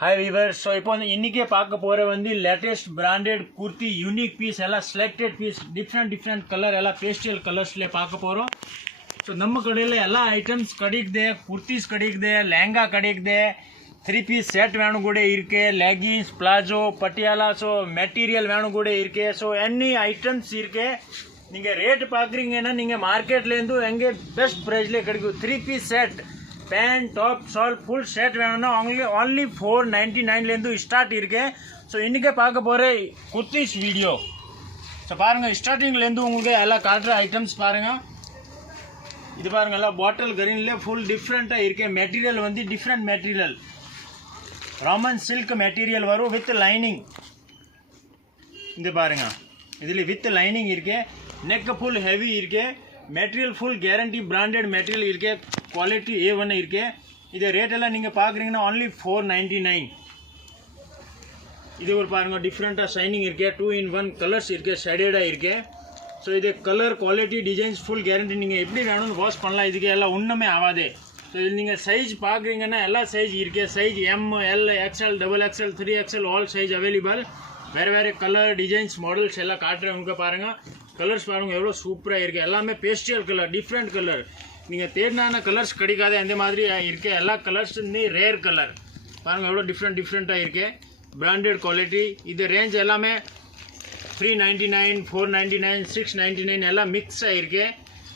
हाय Weaver सो இப்போ இன்னைக்கு பார்க்க போற வந்து latest branded kurti unique piece எல்லாம் செலக்டட் பீஸ் டிஃபரெಂಟ್ கலர் எல்லாம் பேஸ்டல் கலர்ஸ்ல பார்க்க போறோம் ஸோ நம்ம கடையில் எல்லா ஐட்டಮ್ಸ್ கிடைக்குது குர்த்திஸ் கிடைக்குது லெஹங்கா கிடைக்குது 3 பீஸ் செட் வேணும் கூட இருக்கு லெகின்ஸ் பிளாஜோ பட்டியாலா ஸோ மெட்டீரியல் வேணும் கூட இருக்கு ஸோ any ஐட்டம்ஸ் இருக்கு நீங்கள் ரேட் பார்க்குறீங்கன்னா நீங்கள் மார்க்கெட்லேருந்து எங்கே பெஸ்ட் ப்ரைஸ்லேயே கிடைக்கும் 3 piece set pant top shawl full set வேணும்னா only 499 ஸ்டார்ட் இருக்கு ஸோ இன்னைக்கு பார்க்க போகிற குர்த்திஸ் வீடியோ ஸோ பாருங்கள் ஸ்டார்டிங்லேருந்து உங்களுக்கு எல்லாம் காட்டுற ஐட்டம்ஸ் பாருங்கள் இது பாருங்கள் எல்லாம் பாட்டில் கிரீன்ல ஃபுல் டிஃப்ரெண்ட்டாக இருக்கு மெட்டீரியல் வந்து டிஃப்ரெண்ட் மெட்டீரியல் ராமன் சில்க் மெட்டீரியல் வரும் வித் லைனிங் இது பாருங்கள் இதில் வித் லைனிங் இருக்கு நெக் ஃபுல் ஹெவி இருக்கு material full guarantee branded material இருக்கு क्वालिटी A1 इरके इधर रेट एल्ला निंगे पाकुरींगा ओनली 499 इधर पारुंगा डिफरेंट शाइनिंग इरके 2 in 1 कलर्स इरके शेडेड इरके सो इधर colour quality designs full guarantee निंगे एप्पडी वेणुम वाश पण्णलाम इदुक्कु एल्ला ओन्नुमे आवादे सो इदु निंगे साइज पाकुरींगना एल्ला साइज इरके size M L XL double XL 3XL all size available वेरे वेरे कलर डिजाइन्स मॉडल्स एल्ला काट्रेन उनके पारुंगा कलर्स पारुंगा एव्वलो सूपरा इरके एल्लामे पेस्टल कलर डिफरेंट कलर நீங்கள் தேடின கலர்ஸ் கிடைக்காது அந்த மாதிரி இருக்கு எல்லா கலர்ஸ் ரேர் கலர் பாருங்க எவ்வளோ டிஃப்ரெண்ட்டாக இருக்கு பிராண்டட் குவாலிட்டி இது ரேஞ்ச் எல்லாமே 399 499 699 எல்லாம் மிக்ஸ் ஆகிருக்கு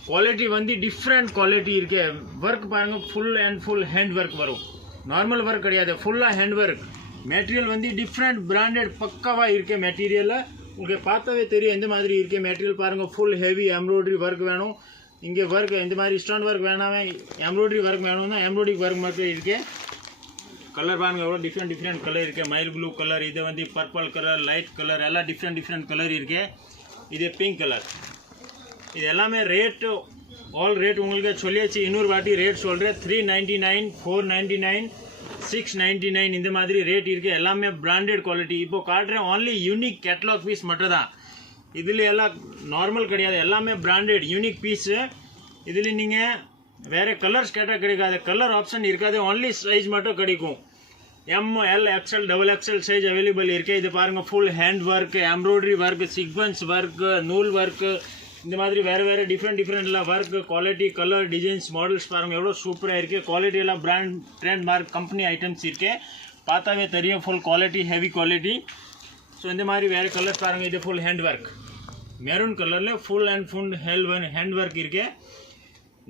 குவாலிட்டி வந்து டிஃப்ரெண்ட் குவாலிட்டி இருக்கு ஒர்க் பாருங்க full and full hand work வரும் நார்மல் ஒர்க் கிடையாது ஃபுல்லாக ஹேண்ட் ஒர்க் மெட்டீரியல் வந்து டிஃப்ரெண்ட் பிராண்டட் பக்காவாக இருக்கு மெட்டீரியலில் உங்களுக்கு பார்த்தாவே தெரியும் எந்த மாதிரி இருக்கு மெட்டீரியல் பாருங்கள் ஃபுல் ஹெவி எம்ப்ராய்டரி ஒர்க் வேணும் இங்கே ஒர்க் இந்த மாதிரி ஸ்டோன் ஒர்க் வேணாமே எம்ப்ராய்டரி ஒர்க் வேணும்னா எம்ப்ராய்டரி ஒர்க் மட்டும் இருக்கு கலர் பாருங்க எவ்வளோ டிஃப்ரெண்ட் கலர் இருக்கு மைல் ப்ளூ கலர் இது வந்து பர்பிள் கலர் லைட் கலர் எல்லாம் டிஃப்ரெண்ட் கலர் இருக்கு இது பிங்க் கலர் இது எல்லாமே ரேட்டு ஆல் ரேட் உங்களுக்கு சொல்லியாச்சு இன்னொரு வாட்டி ரேட் சொல்கிறேன் 399 499 699 இந்த மாதிரி ரேட் இருக்கு எல்லாமே பிராண்டட் குவாலிட்டி இப்போ காட்டுறேன் ஓன்லி யூனிக் கேட்டலாக் பீஸ் மட்டும் தான் இதில் எல்லாம் நார்மல் கிடையாது எல்லாமே பிராண்டட் யூனிக் பீஸு இதில் நீங்கள் வேறு கலர்ஸ் கேட்டால் கிடைக்காது கலர் ஆப்ஷன் இருக்காது ஒன்லி சைஸ் மட்டும் கிடைக்கும் M L XL double XL size available இருக்குது இது பாருங்கள் full hand work embroidery work sequins work நூல் ஒர்க்கு இந்த மாதிரி வேறு டிஃப்ரெண்ட்லாம் work quality colour designs models பாருங்கள் எவ்வளோ சூப்பராக இருக்குது குவாலிட்டி எல்லாம் brand trend mark company items இருக்குது பார்த்தாவே தெரியும் full quality heavy quality so இந்த மாதிரி வேறு கலர்ஸ் பாருங்கள் இது ஃபுல் ஹேண்ட் ஒர்க் மெரூன் கலரில் full and full hand work இருக்கு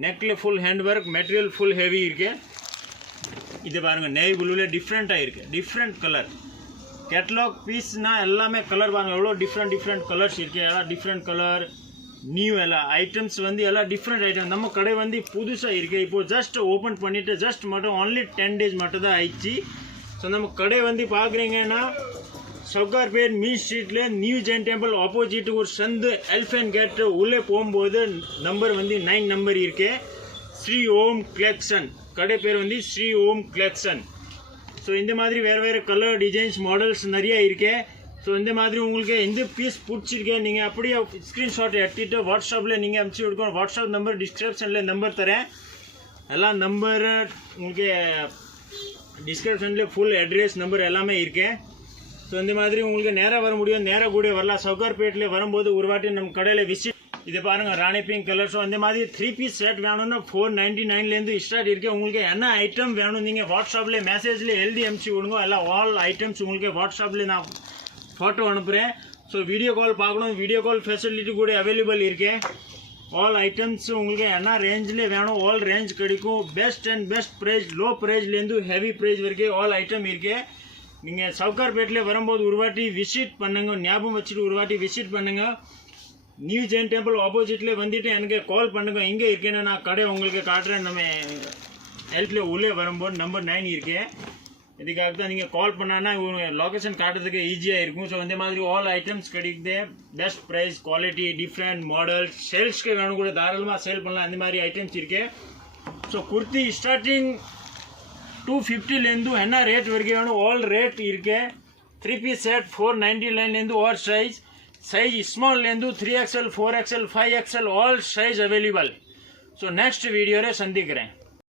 நெக்கில் full hand work material full heavy இருக்கு இது பாருங்கள் நேவி ப்ளூவில் டிஃப்ரெண்ட்டாக இருக்குது டிஃப்ரெண்ட் கலர் கேட்டலாக் பீஸ்னால் எல்லாமே கலர் பாருங்கள் எவ்வளோ டிஃப்ரெண்ட் கலர்ஸ் இருக்குது எல்லாம் டிஃப்ரெண்ட் கலர் நியூ எல்லாம் ஐட்டம்ஸ் வந்து எல்லாம் டிஃப்ரெண்ட் ஐட்டம் நம்ம கடை வந்து புதுசாக இருக்குது இப்போது ஜஸ்ட் ஓப்பன் பண்ணிவிட்டு ஜஸ்ட் மட்டும் ஒன்லி 10 days மட்டும் தான் ஆயிடுச்சு ஸோ நம்ம கடை வந்து பார்க்குறீங்கன்னா சவுகார்பேட் மீன் ஸ்ட்ரீட்டில் நியூ ஜெயின் டெம்பிள் ஆப்போசிட் ஒரு சந்து எலிஃபென்ட் கேட் உள்ளே போகும்போது நம்பர் வந்து 9 நம்பர் இருக்கு ஸ்ரீ ஓம் கலெக்ஷன் கடை பேர் வந்து ஸ்ரீ ஓம் கலெக்ஷன் ஸோ இந்த மாதிரி வேறு கலர் டிசைன்ஸ் மாடல்ஸ் நிறையா இருக்கு ஸோ இந்த மாதிரி உங்களுக்கு எந்த பீஸ் பிடிச்சிருக்கேன் நீங்கள் அப்படியே ஸ்க்ரீன்ஷாட் எடுத்துகிட்டு வாட்ஸ்அப்பில் நீங்கள் அனுப்பிச்சி விடுக்கணும் வாட்ஸ்அப் நம்பர் டிஸ்கிரிப்ஷனில் நம்பர் தரேன் எல்லாம் நம்பர் உங்களுக்கு டிஸ்கிரிப்ஷனில் ஃபுல் அட்ரஸ் நம்பர் எல்லாமே இருக்கு ஸோ இந்த மாதிரி உங்களுக்கு நேராக வர முடியும் நேராக கூட வரலாம் சவுகார்பேட்டில் வரும்போது ஒரு வாட்டி நம்ம கடையில் விசிட் இது பாருங்கள் ராணி பிங்க் கலர் ஸோ அந்த மாதிரி 3 பீஸ் செட் வேணும்னா 499 ஸ்டார்ட் இருக்குது உங்களுக்கு என்ன ஐட்டம் வேணும் நீங்கள் வாட்ஸ்அப்பில் மெசேஜில் எழுதி அனுப்பிச்சி விடுங்க எல்லாம் ஆல் ஐட்டம்ஸ் உங்களுக்கு வாட்ஸ்அப்பில் நான் ஃபோட்டோ அனுப்புகிறேன் ஸோ வீடியோ கால் பார்க்கணும் வீடியோ கால் ஃபெசிலிட்டி கூட அவைலபிள் இருக்கு ஆல் ஐட்டம்ஸ் உங்களுக்கு என்ன ரேஞ்சில் வேணும் ஆல் ரேஞ்ச் கிடைக்கும் பெஸ்ட் ப்ரைஸ் லோ ப்ரைஸ்லேருந்து ஹெவி ப்ரைஸ் வரைக்கும் ஆல் ஐட்டம் இருக்கு நீங்கள் சவுகார்பேட்டில் வரும்போது ஒரு வாட்டி விசிட் பண்ணுங்க ஞாபகம் வச்சுட்டு ஒரு வாட்டி விசிட் பண்ணுங்கள் நியூ ஜெயின் டெம்பிள் ஆப்போசிட்டில் வந்துட்டு எனக்கு கால் பண்ணுங்க எங்கே இருக்கேன்னு நான் கடை உங்களுக்கு காட்டுறேன் நம்ம ஹெல்த்தில் உள்ளே வரும்போது நம்பர் 9 இருக்கு இதுக்காக தான் நீங்கள் கால் பண்ணான்னா லொக்கேஷன் காட்டுறதுக்கு ஈஸியாக இருக்கும் ஸோ இந்த மாதிரி ஆல் ஐட்டம்ஸ் கிடைக்குது best price quality different model சேல்ஸ்க்கு வேணும் கூட தாராளமாக சேல் பண்ணலாம் அந்த மாதிரி ஐட்டம்ஸ் இருக்கு ஸோ குர்த்தி ஸ்டார்டிங் 250 என்ன ரேட் வரைக்கும் வேணும் ஆல் ரேட் இருக்கு 3 பீஸ் செட் 499 और size small 3XL 4XL 5XL all size available so next video रे संधिक्रें।